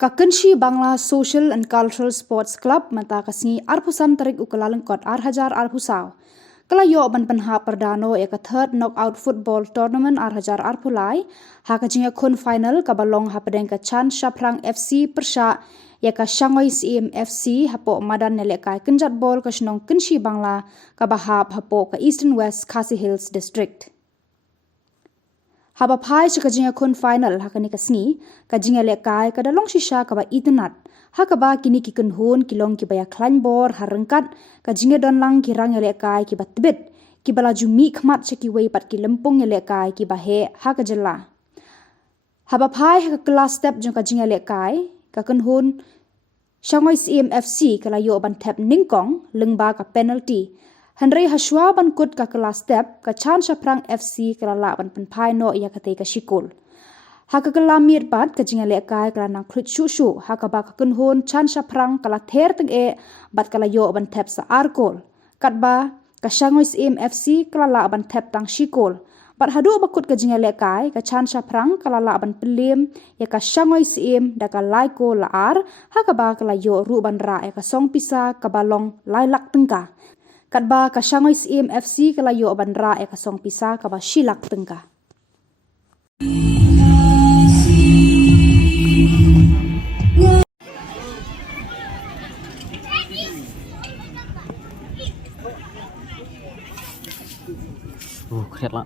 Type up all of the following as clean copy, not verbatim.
Kakenshi Bangla Social and Cultural Sports Club mata kasni arpusan tarik ukalalengkot arhajar arpusau. Kalayo ban penha perdano ya ka third knockout football tournament arhajar arpulai, hakajinga kun final kabalong hapadeng ka Chanspharang FC persha ya ka Shanghai CM FC hapo madan nelekai kenjat bol ka Shillong Kenshi Bangla kabahap hapo ka Eastern West Khasi Hills District. Haba phai chakajinga kun final hakani kasni kajinga lekai kadalong shisha kaba itunat hakaba kini kikun hun kilong kibaya klan bor harengkat kajinga donlang kirang lekai kibat tibet kibala jumi khmat chaki wei pat ki Lympung lekai kibahe hakajalla. Haba phai hak class step jong kajinga lekai kakun hun Shanghai CM FC kalayo ban tap ningkong lengba ka penalty Henry Hashwa ban kut ka kelas step ka Chanspharang FC kalala ban penpai no ia kate ka shikul. Haka kala mir pat ka jinga lekai kala nang khrit shu haka ba ka kunhun Chanspharang kala ther teng e bat kala yo ban tap sa arkol. Katba ka Shanghai CM FC kalala ban tap tang shikul. Bat hadu bakut ka jinga lekai ka Chanspharang kalala ban pelim ya ka Shanghai CM da ka laiko laar haka ba kala yo ru ban ra ya ka song pisa ka balong lailak tengka. Katba ka Shanghai CM FC kalayo bandra e kasong pisa ka ba Shillong Tyngka. Kret lah.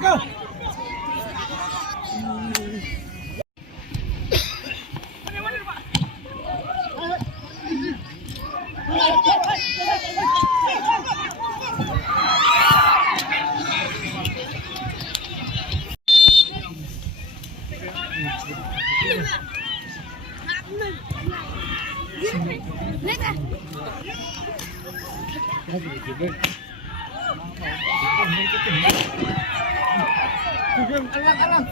Go! Alang.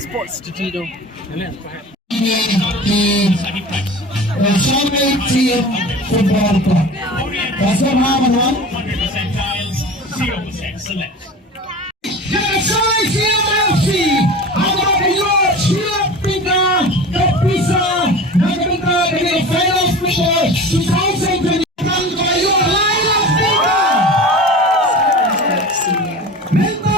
Sports Tito. Mental